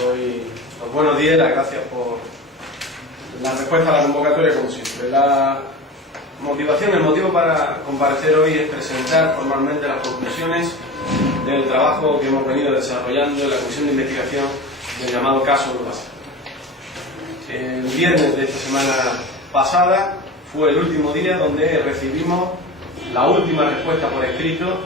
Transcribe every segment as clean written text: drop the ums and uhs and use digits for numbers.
doy los buenos días y las gracias por la respuesta a la convocatoria, como siempre. El motivo para comparecer hoy es presentar formalmente las conclusiones del trabajo que hemos venido desarrollando en la Comisión de Investigación del llamado caso Urbasa. El viernes de esta semana pasada fue el último día donde recibimos la última respuesta por escrito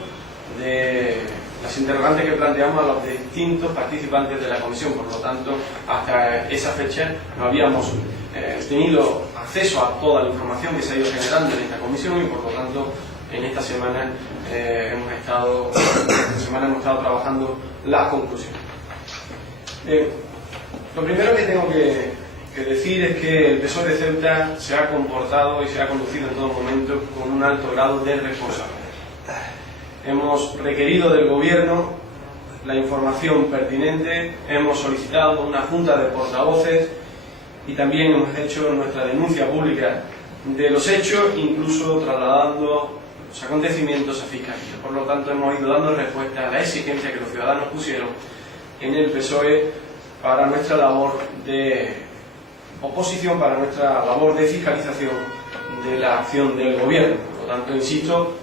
de las interrogantes que planteamos a los distintos participantes de la comisión. Por lo tanto, hasta esa fecha no habíamos tenido acceso a toda la información que se ha ido generando en esta comisión y por lo tanto en esta semana hemos estado trabajando las conclusiones. Lo primero que tengo que decir es que el PSOE de Ceuta se ha comportado y se ha conducido en todo momento con un alto grado de responsabilidad. Hemos requerido del Gobierno la información pertinente, hemos solicitado una junta de portavoces y también hemos hecho nuestra denuncia pública de los hechos, incluso trasladando los acontecimientos a Fiscalía. Por lo tanto, hemos ido dando respuesta a la exigencia que los ciudadanos pusieron en el PSOE para nuestra labor de oposición, para nuestra labor de fiscalización de la acción del Gobierno. Por lo tanto, insisto,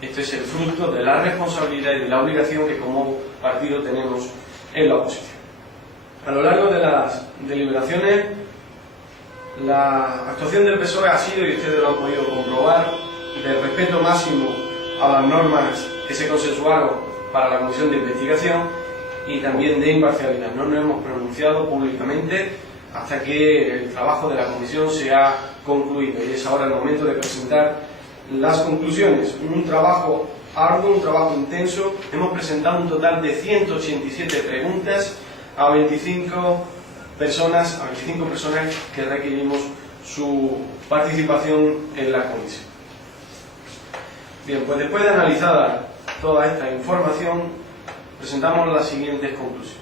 este es el fruto de la responsabilidad y de la obligación que como partido tenemos en la oposición. A lo largo de las deliberaciones, la actuación del PSOE ha sido, y ustedes lo han podido comprobar, de respeto máximo a las normas que se consensuaron para la comisión de investigación y también de imparcialidad. No nos hemos pronunciado públicamente hasta que el trabajo de la comisión se ha concluido y es ahora el momento de presentar las conclusiones. Un trabajo arduo, un trabajo intenso. Hemos presentado un total de 187 preguntas a 25 personas que requerimos su participación en la comisión. Bien, pues después de analizada toda esta información, presentamos las siguientes conclusiones.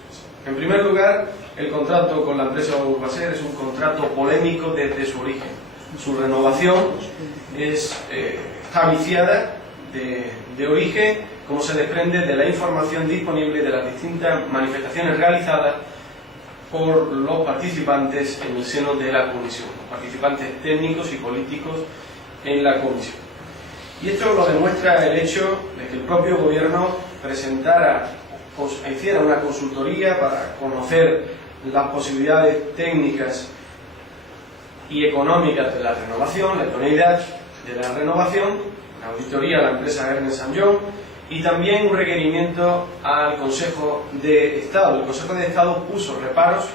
En primer lugar, el contrato con la empresa Urbaser es un contrato polémico desde su origen. Su renovación está viciada de origen, como se desprende de la información disponible de las distintas manifestaciones realizadas por los participantes en el seno de la comisión, los participantes técnicos y políticos en la comisión. Y esto lo demuestra el hecho de que el propio Gobierno hiciera una consultoría para conocer las posibilidades técnicas y económicas de la renovación, la idoneidad de la renovación, la auditoría a la empresa Ernst & Young y también un requerimiento al Consejo de Estado. El Consejo de Estado puso reparos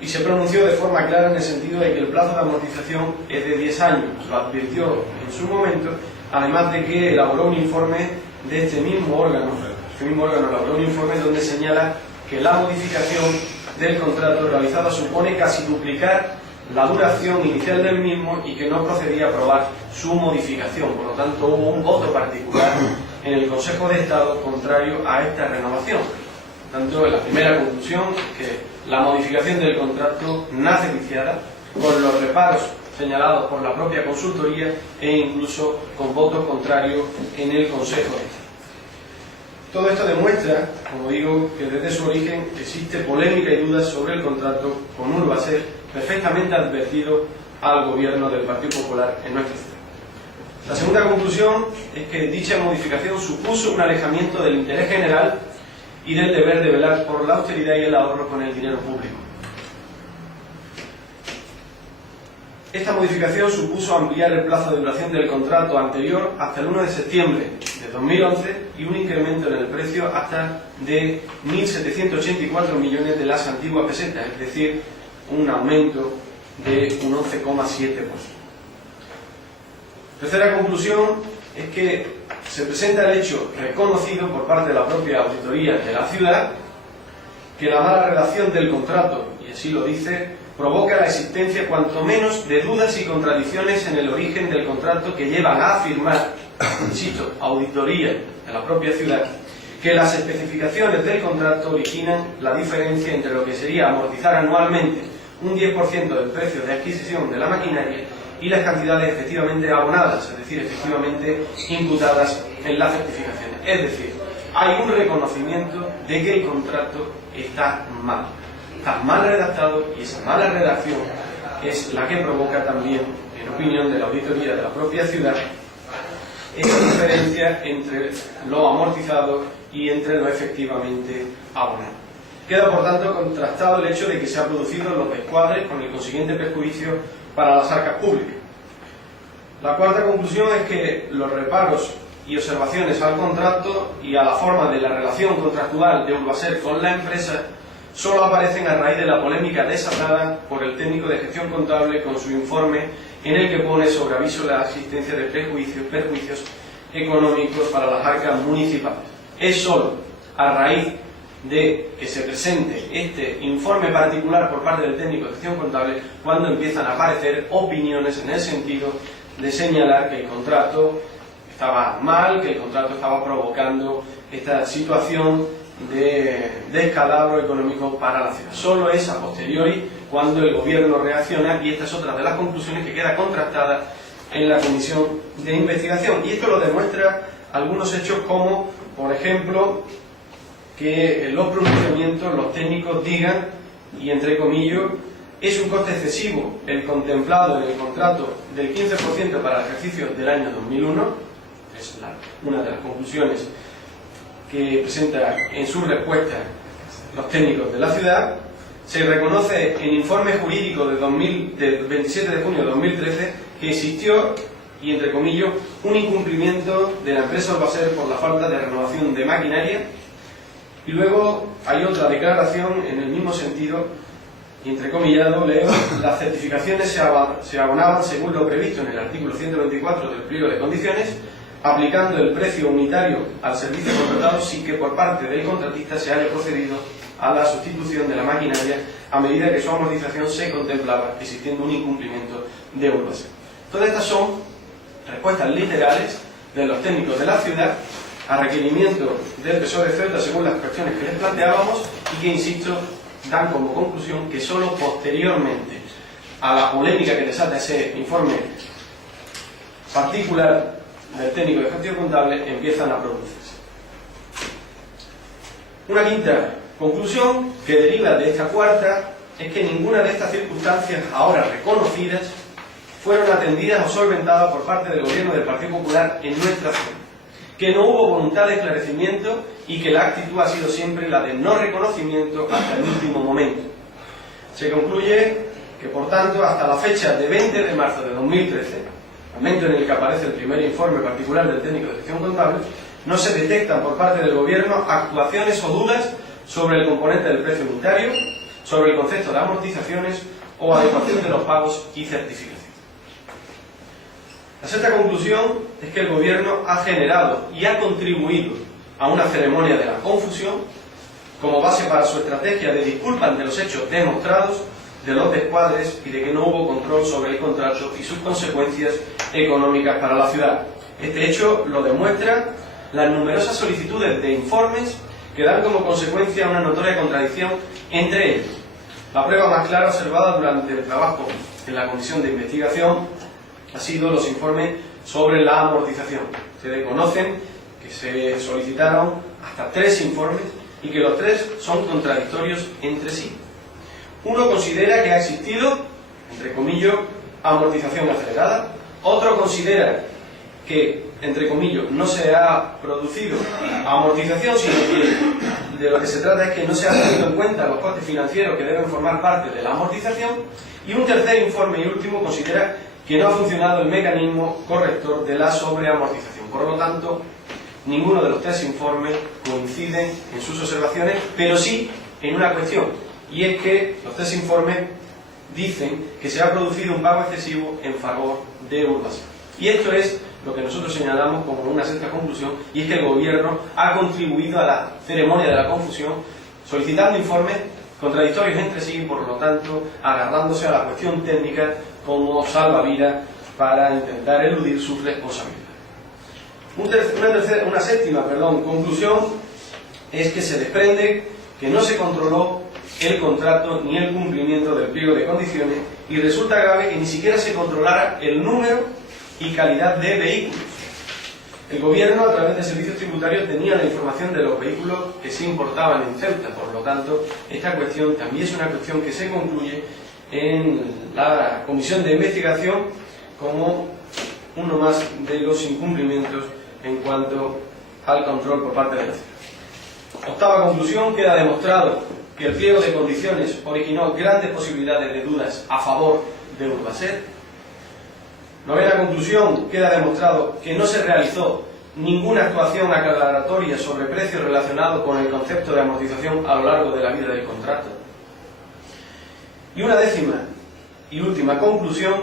y se pronunció de forma clara en el sentido de que el plazo de amortización es de 10 años. Lo advirtió en su momento, además de que elaboró un informe de este mismo órgano elaboró un informe donde señala que la modificación del contrato realizado supone casi duplicar la duración inicial del mismo y que no procedía a aprobar su modificación. Por lo tanto, hubo un voto particular en el Consejo de Estado contrario a esta renovación. Por tanto, la primera conclusión es que la modificación del contrato nace viciada con los reparos señalados por la propia consultoría e incluso con votos contrarios en el Consejo de Estado. Todo esto demuestra, como digo, que desde su origen existe polémica y dudas sobre el contrato con Urbaser, perfectamente advertido al Gobierno del Partido Popular en nuestra ciudad. La segunda conclusión es que dicha modificación supuso un alejamiento del interés general y del deber de velar por la austeridad y el ahorro con el dinero público. Esta modificación supuso ampliar el plazo de duración del contrato anterior hasta el 1 de septiembre de 2011 y un incremento en el precio hasta de 1.784 millones de las antiguas pesetas, es decir, un aumento de un 11,7%. Tercera conclusión es que se presenta el hecho reconocido por parte de la propia auditoría de la ciudad que la mala redacción del contrato, y así lo dice, provoca la existencia cuanto menos de dudas y contradicciones en el origen del contrato que llevan a afirmar, insisto, auditoría de la propia ciudad, que las especificaciones del contrato originan la diferencia entre lo que sería amortizar anualmente un 10% del precio de adquisición de la maquinaria y las cantidades efectivamente abonadas, es decir, efectivamente imputadas en las certificaciones. Es decir, hay un reconocimiento de que el contrato está mal. Está mal redactado y esa mala redacción es la que provoca también, en opinión de la auditoría de la propia ciudad, esa diferencia entre lo amortizado y entre lo efectivamente abonado. Queda por tanto contrastado el hecho de que se ha producido los descuadres con el consiguiente perjuicio para las arcas públicas. La cuarta conclusión es que los reparos y observaciones al contrato y a la forma de la relación contractual de Urbaser con la empresa solo aparecen a raíz de la polémica desatada por el técnico de gestión contable con su informe en el que pone sobre aviso la existencia de perjuicios económicos para las arcas municipales. Es solo a raíz de que se presente este informe particular por parte del técnico de gestión contable cuando empiezan a aparecer opiniones en el sentido de señalar que el contrato estaba mal, que el contrato estaba provocando esta situación de descalabro económico para la ciudad. Solo es a posteriori cuando el gobierno reacciona, y esta es otra de las conclusiones que queda contrastada en la comisión de investigación. Y esto lo demuestra algunos hechos como, por ejemplo, que los pronunciamientos, los técnicos digan, y entre comillas, es un coste excesivo el contemplado en el contrato del 15% para el ejercicio del año 2001, es una de las conclusiones que presenta en su respuesta los técnicos de la ciudad. Se reconoce en informe jurídico del 27 de junio de 2013 que existió, y entre comillas, un incumplimiento de la empresa Urbaser por la falta de renovación de maquinaria. Y luego hay otra declaración en el mismo sentido, y entrecomillado leo: las certificaciones se abonaban según lo previsto en el artículo 124 del pliego de condiciones, aplicando el precio unitario al servicio contratado sin que por parte del contratista se haya procedido a la sustitución de la maquinaria a medida que su amortización se contemplaba, existiendo un incumplimiento de Urbaser. Todas estas son respuestas literales de los técnicos de la ciudad a requerimiento del PSOE de Ceuta según las cuestiones que les planteábamos, y que, insisto, dan como conclusión que solo posteriormente a la polémica que desata ese informe particular del técnico de gestión contable empiezan a producirse. Una quinta conclusión que deriva de esta cuarta es que ninguna de estas circunstancias ahora reconocidas fueron atendidas o solventadas por parte del gobierno del Partido Popular en nuestra zona, que no hubo voluntad de esclarecimiento y que la actitud ha sido siempre la de no reconocimiento hasta el último momento. Se concluye que, por tanto, hasta la fecha de 20 de marzo de 2013, momento en el que aparece el primer informe particular del técnico de gestión contable, no se detectan por parte del gobierno actuaciones o dudas sobre el componente del precio unitario, sobre el concepto de amortizaciones o adecuación de los pagos y certificación. La sexta conclusión es que el gobierno ha generado y ha contribuido a una ceremonia de la confusión como base para su estrategia de disculpa ante los hechos demostrados de los descuadres y de que no hubo control sobre el contrato y sus consecuencias económicas para la ciudad. Este hecho lo demuestra las numerosas solicitudes de informes que dan como consecuencia una notoria contradicción entre ellos. La prueba más clara observada durante el trabajo en la comisión de investigación ha sido los informes sobre la amortización. Ustedes conocen que se solicitaron hasta 3 informes y que los 3 son contradictorios entre sí. Uno considera que ha existido, entre comillas, amortización acelerada. Otro considera que, entre comillas, no se ha producido amortización, sino que de lo que se trata es que no se han tenido en cuenta los costes financieros que deben formar parte de la amortización. Y un tercer informe y último considera que no ha funcionado el mecanismo corrector de la sobreamortización. Por lo tanto, ninguno de los 3 informes coinciden en sus observaciones, pero sí en una cuestión, y es que los 3 informes dicen que se ha producido un pago excesivo en favor de Urbaser. Y esto es lo que nosotros señalamos como una sexta conclusión, y es que el gobierno ha contribuido a la ceremonia de la confusión solicitando informes contradictorios entre sí y, por lo tanto, agarrándose a la cuestión técnica como salvavidas para intentar eludir sus responsabilidades. Una séptima conclusión es que se desprende que no se controló el contrato ni el cumplimiento del pliego de condiciones, y resulta grave que ni siquiera se controlara el número y calidad de vehículos. El gobierno, a través de servicios tributarios, tenía la información de los vehículos que se importaban en Ceuta. Por lo tanto, esta cuestión también es una cuestión que se concluye en la comisión de investigación como uno más de los incumplimientos en cuanto al control por parte de la ciudad. Octava conclusión: queda demostrado que el pliego de condiciones originó grandes posibilidades de dudas a favor de Urbaser. Novena conclusión: queda demostrado que no se realizó ninguna actuación aclaratoria sobre precios relacionados con el concepto de amortización a lo largo de la vida del contrato. Y una décima y última conclusión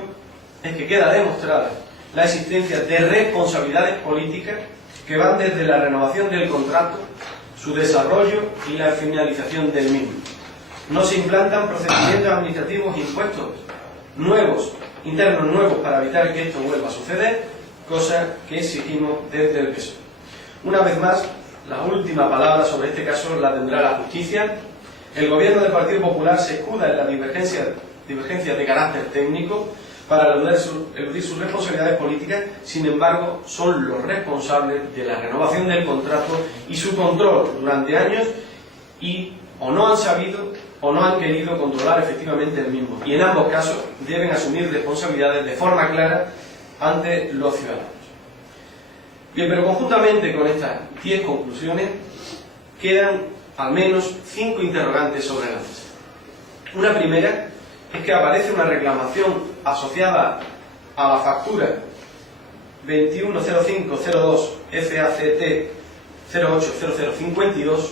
es que queda demostrada la existencia de responsabilidades políticas que van desde la renovación del contrato, su desarrollo y la finalización del mismo. No se implantan procedimientos administrativos impuestos nuevos, internos nuevos, para evitar que esto vuelva a suceder, cosa que exigimos desde el PSOE. Una vez más, la última palabra sobre este caso la tendrá la justicia. El gobierno del Partido Popular se escuda en la divergencia de carácter técnico para eludir sus responsabilidades políticas. Sin embargo, son los responsables de la renovación del contrato y su control durante años, y o no han sabido o no han querido controlar efectivamente el mismo, y en ambos casos deben asumir responsabilidades de forma clara ante los ciudadanos. Bien, pero conjuntamente con estas 10 conclusiones quedan al menos 5 interrogantes sobre la mesa. Una primera es que aparece una reclamación asociada a la factura 210502 FACT 080052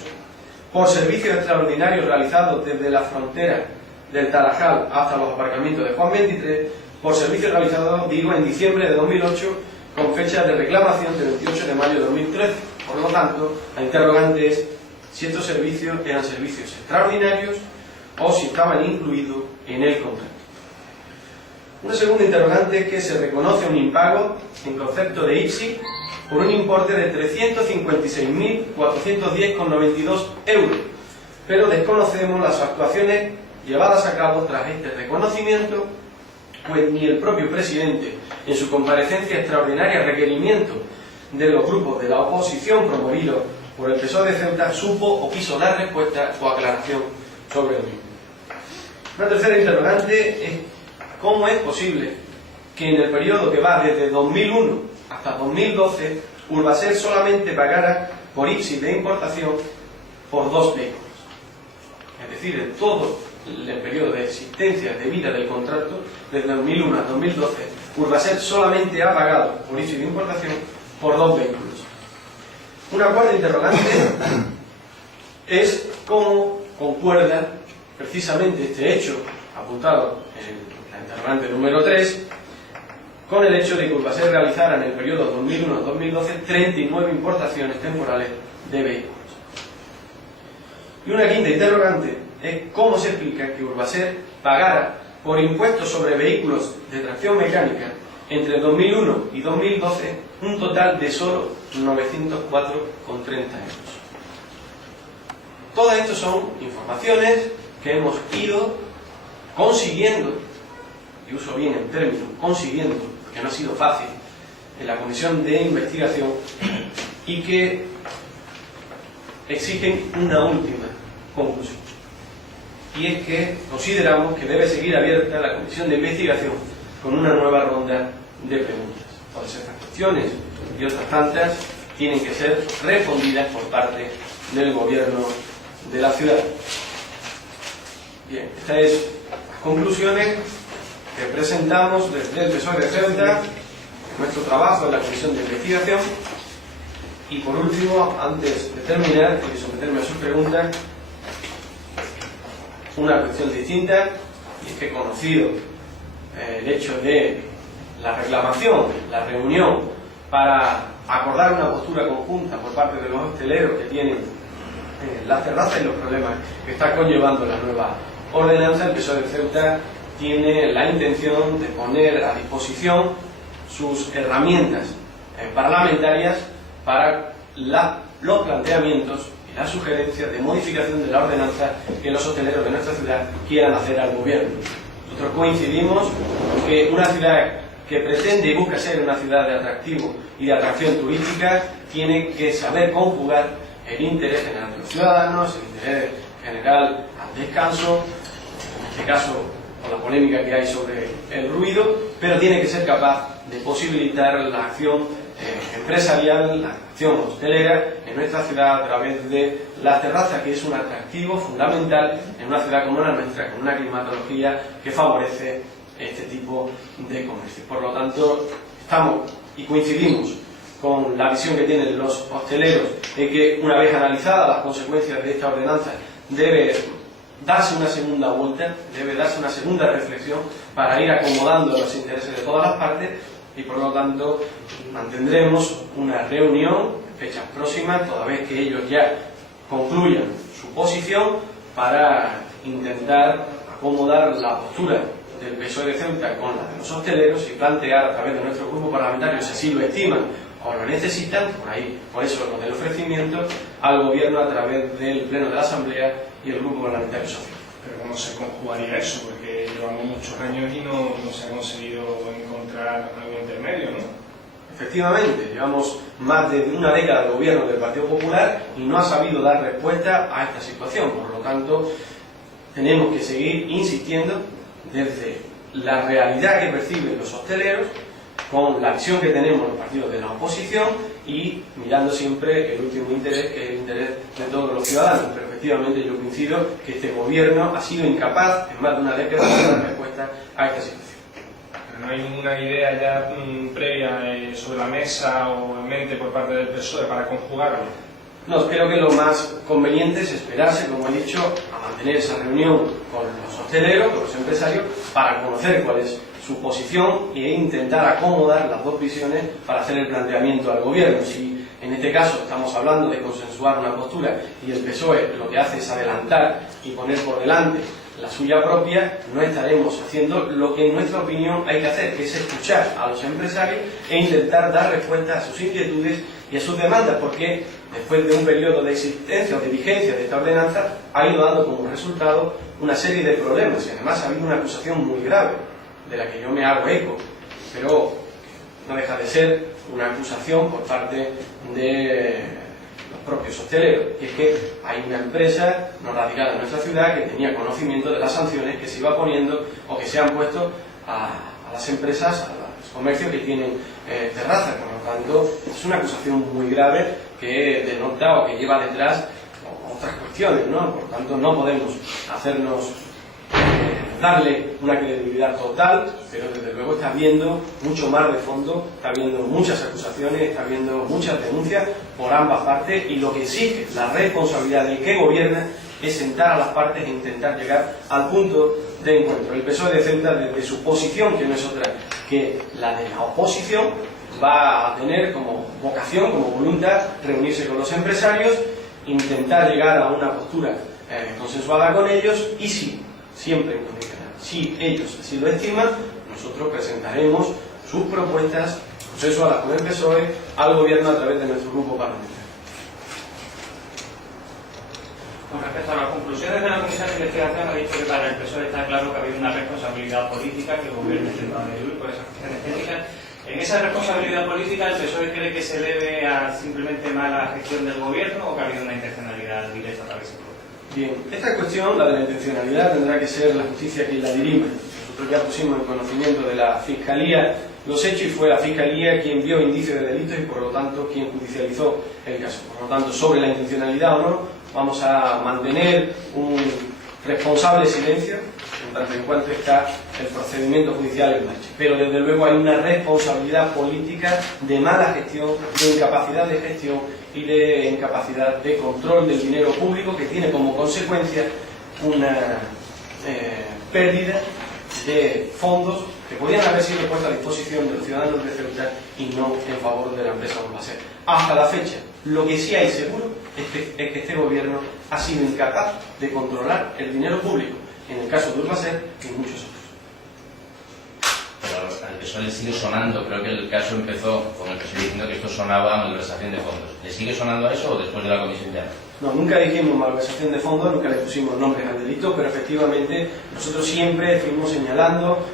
por servicios extraordinarios realizados desde la frontera del Tarajal hasta los aparcamientos de Juan 23, por servicios realizados, digo, en diciembre de 2008, con fecha de reclamación del 28 de mayo de 2013. Por lo tanto, la interrogante es si estos servicios eran servicios extraordinarios o si estaban incluidos en el contrato. Una segunda interrogante es que se reconoce un impago en concepto de IPSI por un importe de 356.410,92 euros, pero desconocemos las actuaciones llevadas a cabo tras este reconocimiento, pues ni el propio presidente, en su comparecencia extraordinaria a requerimiento de los grupos de la oposición promovido por el PSOE de Ceuta, supo o quiso dar respuesta o aclaración sobre el mismo. Una tercera interrogante es cómo es posible que en el periodo que va desde 2001 hasta 2012 Urbaser solamente pagara por IPSI de importación por 2 vehículos. Es decir, en todo el periodo de existencia de vida del contrato, desde 2001 a 2012, Urbaser solamente ha pagado por IPSI de importación por 2 vehículos. Una cuarta interrogante es cómo concuerda precisamente este hecho apuntado en la interrogante número 3 con el hecho de que Urbaser realizara en el periodo 2001-2012 39 importaciones temporales de vehículos. Y una quinta interrogante es cómo se explica que Urbaser pagara por impuestos sobre vehículos de tracción mecánica entre 2001 y 2012 un total de solo 904,30 euros. Todas estas son informaciones que hemos ido consiguiendo, y uso bien el término consiguiendo, que no ha sido fácil, en la comisión de investigación, y que exigen una última conclusión. Y es que consideramos que debe seguir abierta la comisión de investigación con una nueva ronda de preguntas. Todas estas cuestiones y otras tantas tienen que ser respondidas por parte del gobierno de la ciudad. Bien, estas son las conclusiones que presentamos desde el PSOE de Ceuta, nuestro trabajo en la comisión de investigación. Y por último, antes de terminar y de someterme a sus preguntas, una cuestión distinta, y es que conocido el hecho de la reclamación, la reunión para acordar una postura conjunta por parte de los hosteleros que tienen las terrazas y los problemas que está conllevando la nueva ordenanza, el PSOE de Ceuta tiene la intención de poner a disposición sus herramientas parlamentarias para los planteamientos y las sugerencias de modificación de la ordenanza que los hosteleros de nuestra ciudad quieran hacer al gobierno. Nosotros coincidimos que una ciudad que pretende y busca ser una ciudad de atractivo y de atracción turística, tiene que saber conjugar el interés general de los ciudadanos, el interés general al descanso, en este caso con la polémica que hay sobre el ruido, pero tiene que ser capaz de posibilitar la acción empresarial, la acción hostelera en nuestra ciudad a través de la terraza, que es un atractivo fundamental en una ciudad como la nuestra, con una climatología que favorece este tipo de comercio. Por lo tanto, estamos y coincidimos con la visión que tienen los hosteleros de que, una vez analizadas las consecuencias de esta ordenanza, debe darse una segunda vuelta, debe darse una segunda reflexión para ir acomodando los intereses de todas las partes, y por lo tanto mantendremos una reunión en fechas próximas, toda vez que ellos ya concluyan su posición, para intentar acomodar la postura del PSOE de Ceuta con la de los hosteleros y plantear a través de nuestro grupo parlamentario, si así lo estiman o lo necesitan, por eso lo del ofrecimiento al gobierno a través del Pleno de la Asamblea y el Grupo Parlamentario Social. Pero ¿cómo se conjugaría eso? Porque llevamos muchos años y no se ha conseguido encontrar algo intermedio, ¿no? Efectivamente, llevamos más de una década de gobierno del Partido Popular y no ha sabido dar respuesta a esta situación. Por lo tanto, tenemos que seguir insistiendo desde la realidad que perciben los hosteleros, con la visión que tenemos los partidos de la oposición y mirando siempre el último interés, que es el interés de todos los ciudadanos. Pero efectivamente yo coincido que este gobierno ha sido incapaz en más de una década de dar respuesta a esta situación. ¿No hay ninguna idea ya previa sobre la mesa o en mente por parte del PSOE para conjugarlo? No, creo que lo más conveniente es esperarse, como he dicho, a mantener esa reunión con los hosteleros, con los empresarios, para conocer cuál es su posición e intentar acomodar las dos visiones para hacer el planteamiento al gobierno. Si en este caso estamos hablando de consensuar una postura y el PSOE lo que hace es adelantar y poner por delante la suya propia, no estaremos haciendo lo que en nuestra opinión hay que hacer, que es escuchar a los empresarios e intentar dar respuesta a sus inquietudes y a sus demandas, porque después de un periodo de existencia o de vigencia de esta ordenanza ha ido dando como resultado una serie de problemas, y además ha habido una acusación muy grave de la que yo me hago eco, pero no deja de ser una acusación por parte de los propios hosteleros, y es que hay una empresa no radicada en nuestra ciudad que tenía conocimiento de las sanciones que se iba poniendo o que se han puesto a las empresas, a los comercios que tienen terrazas. Por lo tanto, es una acusación muy grave que denota o que lleva detrás otras cuestiones, ¿no? Por lo tanto, no podemos hacernos darle una credibilidad total, pero desde luego está habiendo mucho más de fondo, está habiendo muchas acusaciones, está habiendo muchas denuncias por ambas partes, y lo que exige la responsabilidad del que gobierna es sentar a las partes e intentar llegar al punto de encuentro. El PSOE de Ceuta, desde su posición, que no es otra que la de la oposición, va a tener como vocación, como voluntad, reunirse con los empresarios, intentar llegar a una postura consensuada con ellos, y siempre incondicional, si ellos así lo estiman, nosotros presentaremos sus propuestas consensuadas con el PSOE al gobierno a través de nuestro grupo parlamentario. Con respecto a las conclusiones de la Comisión de Investigación, ha dicho que para el PSOE está claro que ha habido una responsabilidad política, que el gobierno intenta medir por esas cuestiones técnicas. ¿En esa responsabilidad política el PSOE cree que se debe a simplemente mala gestión del gobierno o que ha habido una intencionalidad directa a través de eso? Bien, esta cuestión, la de la intencionalidad, tendrá que ser la justicia quien la dirima. Nosotros ya pusimos en conocimiento de la Fiscalía los hechos y fue la Fiscalía quien vio indicios de delitos y por lo tanto quien judicializó el caso. Por lo tanto, sobre la intencionalidad o no, vamos a mantener un responsable silencio en tanto en cuanto está el procedimiento judicial en marcha. Pero desde luego hay una responsabilidad política de mala gestión, de incapacidad de gestión y de incapacidad de control del dinero público, que tiene como consecuencia una pérdida de fondos que podrían haber sido puestos a disposición de los ciudadanos de Ceuta y no en favor de la empresa Urbaser. Hasta la fecha, lo que sí hay seguro es que este gobierno ha sido incapaz de controlar el dinero público, en el caso de Urbaser y en muchos otros. Pero al PSOE le sigue sonando, creo que el caso empezó con el PSOE diciendo que esto sonaba a malversación de fondos. ¿Le sigue sonando a eso o después de la comisión ya? No, nunca dijimos malversación de fondos, nunca le pusimos nombres al delito, pero efectivamente nosotros siempre fuimos señalando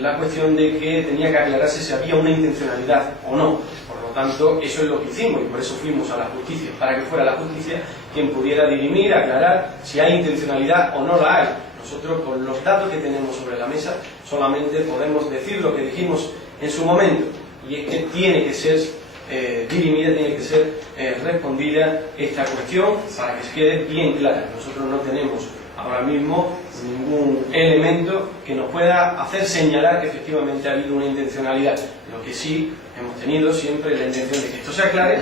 la cuestión de que tenía que aclararse si había una intencionalidad o no. Por lo tanto, eso es lo que hicimos y por eso fuimos a la justicia, para que fuera la justicia quien pudiera dirimir, aclarar si hay intencionalidad o no la hay. Nosotros, con los datos que tenemos sobre la mesa, solamente podemos decir lo que dijimos en su momento, y es que tiene que ser dirimida, tiene que ser respondida esta cuestión para que se quede bien clara. Nosotros no tenemos ahora mismo ningún elemento que nos pueda hacer señalar que efectivamente ha habido una intencionalidad. Lo que sí hemos tenido siempre la intención de que esto se aclare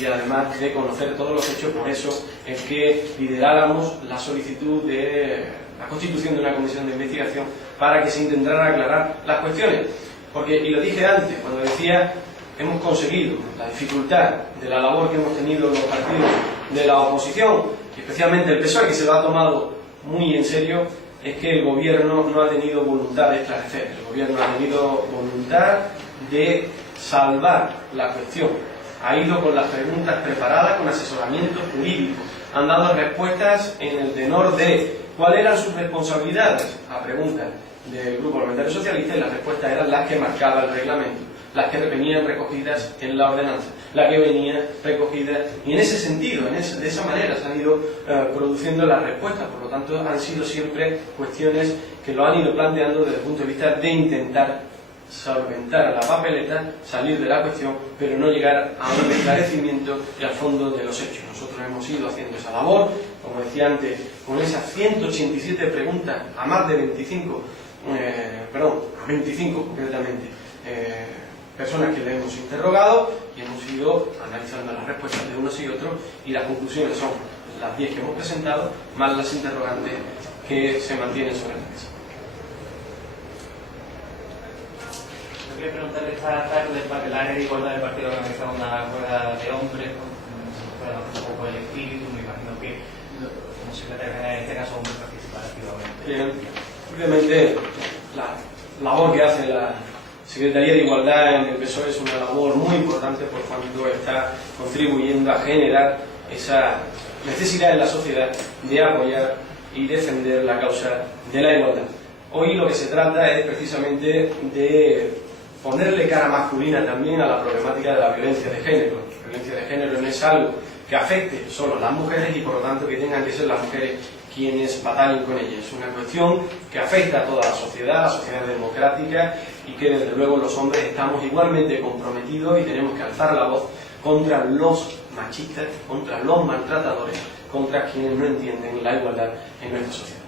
y además de conocer todos los hechos. Por eso es que lideráramos la solicitud de la constitución de una comisión de investigación para que se intentaran aclarar las cuestiones. Porque, y lo dije antes, cuando decía hemos conseguido la dificultad de la labor que hemos tenido los partidos de la oposición, y especialmente el PSOE, que se lo ha tomado muy en serio, es que el gobierno no ha tenido voluntad de esclarecer, el gobierno ha tenido voluntad de salvar la cuestión. Ha ido con las preguntas preparadas, con asesoramiento jurídico, han dado respuestas en el tenor de cuáles eran sus responsabilidades a preguntas del Grupo Parlamentario Socialista, y las respuestas eran las que marcaba el reglamento, las que venían recogidas en la ordenanza, las que venían recogidas, y en ese sentido, de esa manera se han ido produciendo las respuestas. Por lo tanto, han sido siempre cuestiones que lo han ido planteando desde el punto de vista de intentar solventar a la papeleta, salir de la cuestión, pero no llegar a un esclarecimiento y al fondo de los hechos. Nosotros hemos ido haciendo esa labor, como decía antes, con esas 187 preguntas a más de 25 concretamente, personas que le hemos interrogado, y hemos ido analizando las respuestas de unos y otros, y las conclusiones son las 10 que hemos presentado, más las interrogantes que se mantienen sobre la mesa. Yo quería preguntarle esta tarde, el área de igualdad del partido ha organizado una rueda de hombres, un poco el espíritu, me imagino que como secretaria en este caso hombre participar activamente. Obviamente la labor que hace la Secretaría de Igualdad en el PSOE es una labor muy importante, por cuanto está contribuyendo a generar esa necesidad en la sociedad de apoyar y defender la causa de la igualdad. Hoy lo que se trata es precisamente de ponerle cara masculina también a la problemática de la violencia de género. La violencia de género no es algo que afecte solo a las mujeres y por lo tanto que tengan que ser las mujeres quienes batallen con ella. Es una cuestión que afecta a toda la sociedad democrática, y que desde luego los hombres estamos igualmente comprometidos y tenemos que alzar la voz contra los machistas, contra los maltratadores, contra quienes no entienden la igualdad en nuestra sociedad.